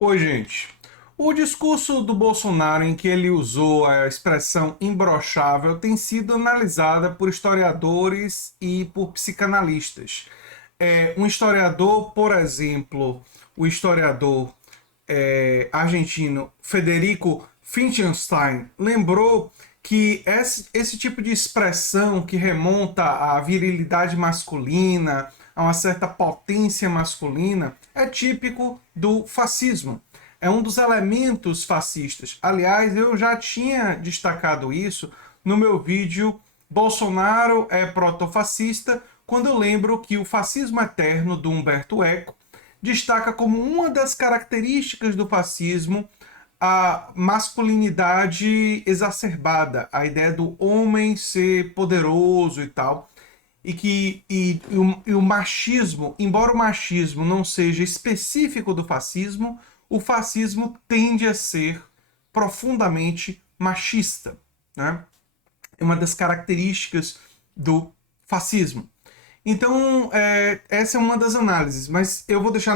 Oi, gente. O discurso do Bolsonaro em que ele usou a expressão imbrochável tem sido analisada por historiadores e por psicanalistas. Um historiador, por exemplo, o historiador argentino Federico Finckenstein lembrou que esse tipo de expressão que remonta à virilidade masculina, a uma certa potência masculina, é típico do fascismo. É um dos elementos fascistas. Aliás, eu já tinha destacado isso no meu vídeo Bolsonaro é protofascista, quando eu lembro que o fascismo eterno do Humberto Eco destaca como uma das características do fascismo a masculinidade exacerbada, a ideia do homem ser poderoso e tal. E o machismo, embora o machismo não seja específico do fascismo, o fascismo tende a ser profundamente machista, né? É uma das características do fascismo. Então, essa é uma das análises, mas eu vou deixar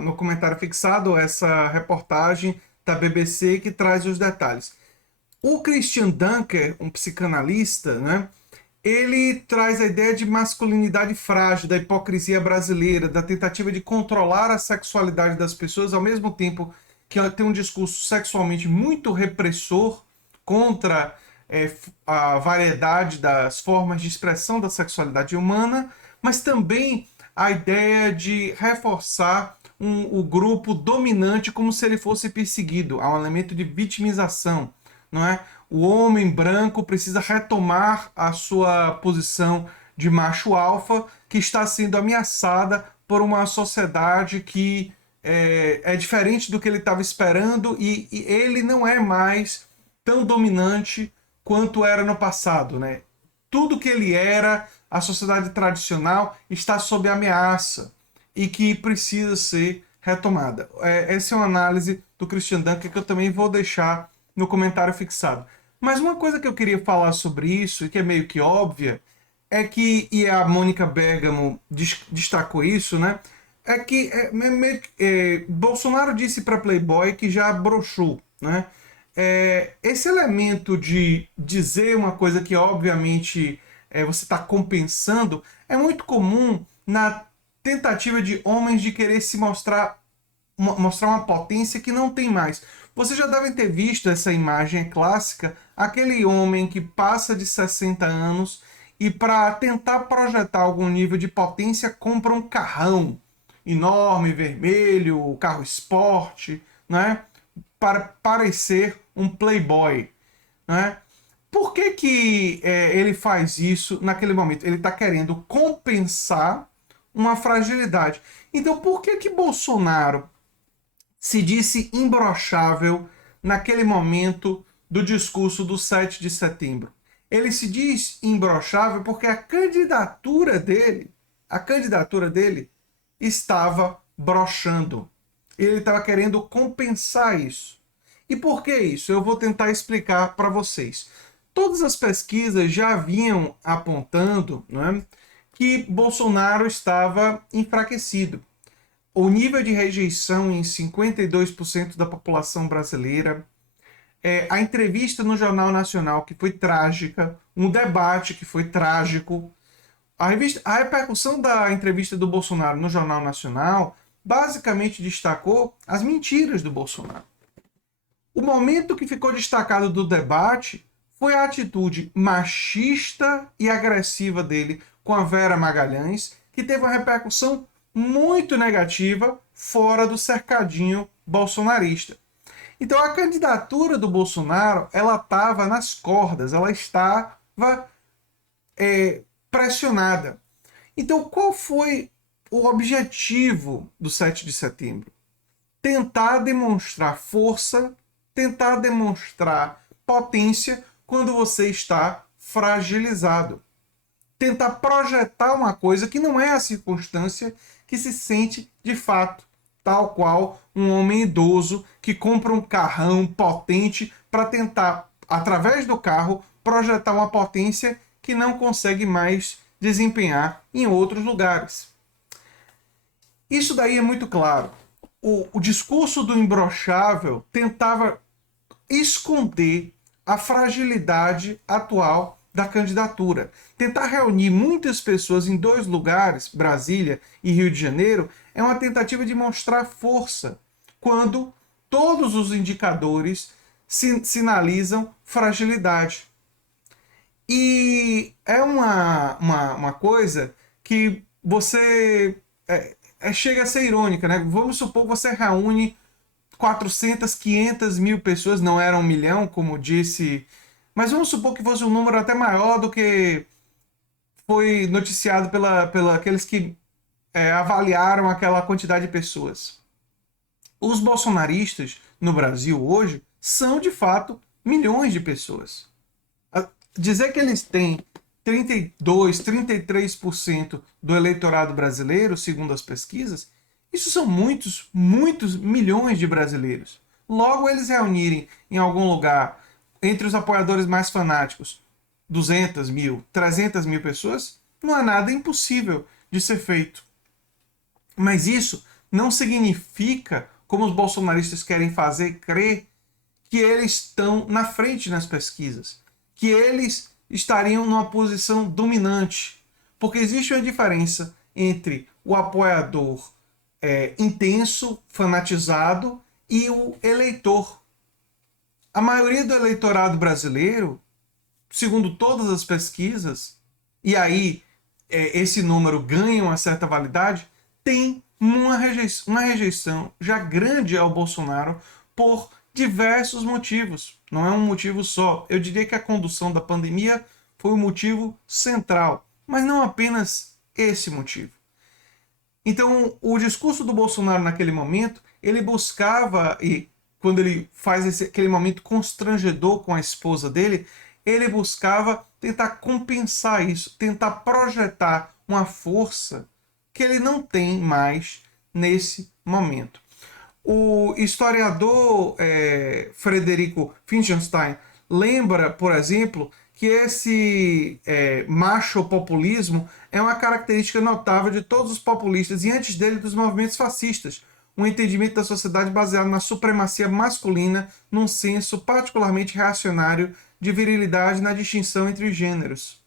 no comentário fixado essa reportagem da BBC que traz os detalhes. O Christian Dunker, um psicanalista, né, ele traz a ideia de masculinidade frágil, da hipocrisia brasileira, da tentativa de controlar a sexualidade das pessoas, ao mesmo tempo que ela tem um discurso sexualmente muito repressor contra a variedade das formas de expressão da sexualidade humana, mas também a ideia de reforçar o grupo dominante como se ele fosse perseguido. Há um elemento de vitimização, não é? O homem branco precisa retomar a sua posição de macho alfa, que está sendo ameaçada por uma sociedade que é diferente do que ele estava esperando e ele não é mais tão dominante quanto era no passado, né? Tudo que ele era, a sociedade tradicional, está sob ameaça e que precisa ser retomada. Essa é uma análise do Christian Dunker que eu também vou deixar no comentário fixado. Mas uma coisa que eu queria falar sobre isso, e que é meio que óbvia, é que, e a Mônica Bergamo destacou isso, né? É que Bolsonaro disse para Playboy que já broxou, né? Esse elemento de dizer uma coisa que obviamente você está compensando é muito comum na tentativa de homens de querer se mostrar uma potência que não tem mais. Vocês já devem ter visto essa imagem clássica, aquele homem que passa de 60 anos e para tentar projetar algum nível de potência compra um carrão enorme, vermelho, carro esporte, né? Para parecer um playboy, né? Por que ele faz isso naquele momento? Ele está querendo compensar uma fragilidade. Então, por que Bolsonaro se disse imbrochável naquele momento do discurso do 7 de setembro? Ele se diz imbrochável porque a candidatura dele estava brochando. Ele estava querendo compensar isso. E por que isso? Eu vou tentar explicar para vocês. Todas as pesquisas já vinham apontando, não é, que Bolsonaro estava enfraquecido. O nível de rejeição em 52% da população brasileira, a entrevista no Jornal Nacional, que foi trágica, um debate que foi trágico. A repercussão da entrevista do Bolsonaro no Jornal Nacional basicamente destacou as mentiras do Bolsonaro. O momento que ficou destacado do debate foi a atitude machista e agressiva dele com a Vera Magalhães, que teve uma repercussão muito negativa fora do cercadinho bolsonarista. Então a candidatura do Bolsonaro, ela estava nas cordas, ela estava pressionada. Então qual foi o objetivo do 7 de setembro? Tentar demonstrar força, tentar demonstrar potência quando você está fragilizado. Tentar projetar uma coisa que não é a circunstância que se sente de fato, tal qual um homem idoso que compra um carrão potente para tentar, através do carro, projetar uma potência que não consegue mais desempenhar em outros lugares. Isso daí é muito claro. o discurso do imbrochável tentava esconder a fragilidade atual da candidatura. Tentar reunir muitas pessoas em dois lugares, Brasília e Rio de Janeiro, é uma tentativa de mostrar força, quando todos os indicadores sinalizam fragilidade. E é uma coisa que você chega a ser irônica, né? Vamos supor que você reúne 400, 500 mil pessoas, não era 1 milhão, como disse, mas vamos supor que fosse um número até maior do que foi noticiado pela aqueles que avaliaram aquela quantidade de pessoas. Os bolsonaristas no Brasil hoje são, de fato, milhões de pessoas. Dizer que eles têm 32, 33% do eleitorado brasileiro, segundo as pesquisas, isso são muitos, muitos milhões de brasileiros. Logo, eles reunirem em algum lugar, entre os apoiadores mais fanáticos, 200 mil, 300 mil pessoas, não há nada impossível de ser feito. Mas isso não significa, como os bolsonaristas querem fazer crer, que eles estão na frente nas pesquisas, que eles estariam numa posição dominante. Porque existe uma diferença entre o apoiador intenso, fanatizado, e o eleitor. A maioria do eleitorado brasileiro, segundo todas as pesquisas, e aí esse número ganha uma certa validade, tem uma rejeição já grande ao Bolsonaro por diversos motivos. Não é um motivo só. Eu diria que a condução da pandemia foi o motivo central, mas não apenas esse motivo. Então, o discurso do Bolsonaro naquele momento, ele buscava, e quando ele faz aquele momento constrangedor com a esposa dele, ele buscava tentar compensar isso, tentar projetar uma força que ele não tem mais nesse momento. O historiador Frederico Finkelstein lembra, por exemplo, que esse macho-populismo é uma característica notável de todos os populistas e, antes dele, dos movimentos fascistas. Um entendimento da sociedade baseado na supremacia masculina, num senso particularmente reacionário de virilidade na distinção entre os gêneros.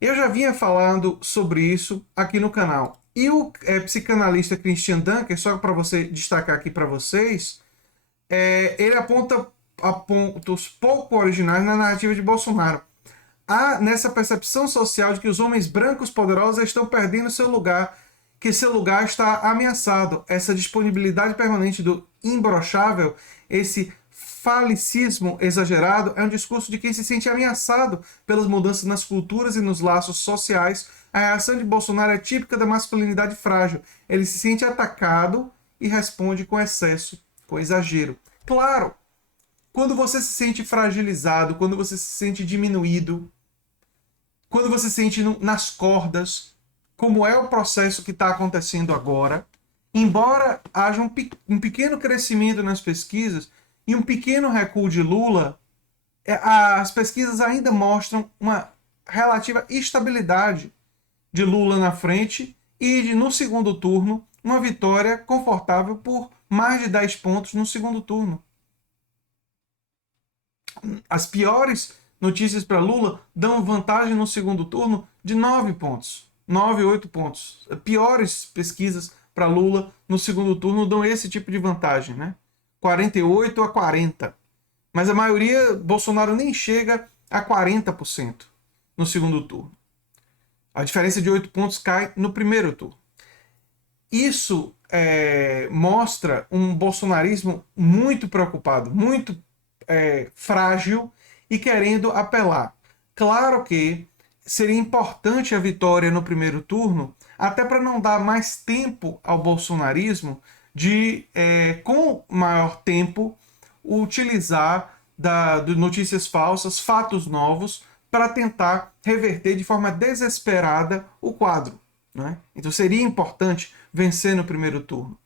Eu já vinha falando sobre isso aqui no canal. E o psicanalista Christian Dunker, só para você destacar aqui para vocês, ele aponta a pontos pouco originais na narrativa de Bolsonaro. Há nessa percepção social de que os homens brancos poderosos estão perdendo seu lugar, que seu lugar está ameaçado. Essa disponibilidade permanente do imbrochável, esse falicismo exagerado, é um discurso de quem se sente ameaçado pelas mudanças nas culturas e nos laços sociais. A reação de Bolsonaro é típica da masculinidade frágil. Ele se sente atacado e responde com excesso, com exagero. Claro, quando você se sente fragilizado, quando você se sente diminuído, quando você se sente nas cordas, como é o processo que está acontecendo agora, embora haja um pequeno crescimento nas pesquisas e um pequeno recuo de Lula, as pesquisas ainda mostram uma relativa estabilidade de Lula na frente e, no segundo turno, uma vitória confortável por mais de 10 pontos no segundo turno. As piores notícias para Lula dão vantagem no segundo turno de 9 pontos. 9, 8 pontos. Piores pesquisas para Lula no segundo turno dão esse tipo de vantagem, né? 48 a 40. Mas a maioria, Bolsonaro nem chega a 40% no segundo turno. A diferença de 8 pontos cai no primeiro turno. Isso mostra um bolsonarismo muito preocupado, muito frágil e querendo apelar. Claro que seria importante a vitória no primeiro turno, até para não dar mais tempo ao bolsonarismo de, com maior tempo, utilizar de notícias falsas, fatos novos, para tentar reverter de forma desesperada o quadro, né? Então seria importante vencer no primeiro turno.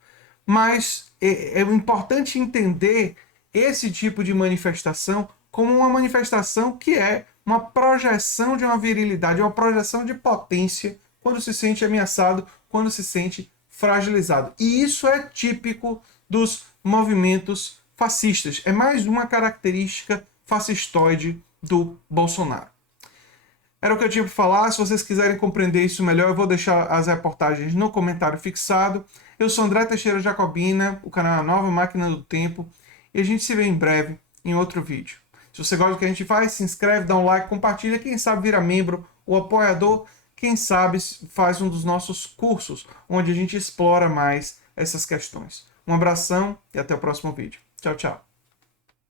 Mas é importante entender esse tipo de manifestação como uma manifestação que é uma projeção de uma virilidade, uma projeção de potência quando se sente ameaçado, quando se sente fragilizado. E isso é típico dos movimentos fascistas. É mais uma característica fascistoide do Bolsonaro. Era o que eu tinha para falar. Se vocês quiserem compreender isso melhor, eu vou deixar as reportagens no comentário fixado. Eu sou André Teixeira Jacobina, o canal Nova Máquina do Tempo, e a gente se vê em breve em outro vídeo. Se você gosta do que a gente faz, se inscreve, dá um like, compartilha, quem sabe vira membro ou apoiador, quem sabe faz um dos nossos cursos, onde a gente explora mais essas questões. Um abração e até o próximo vídeo. Tchau, tchau.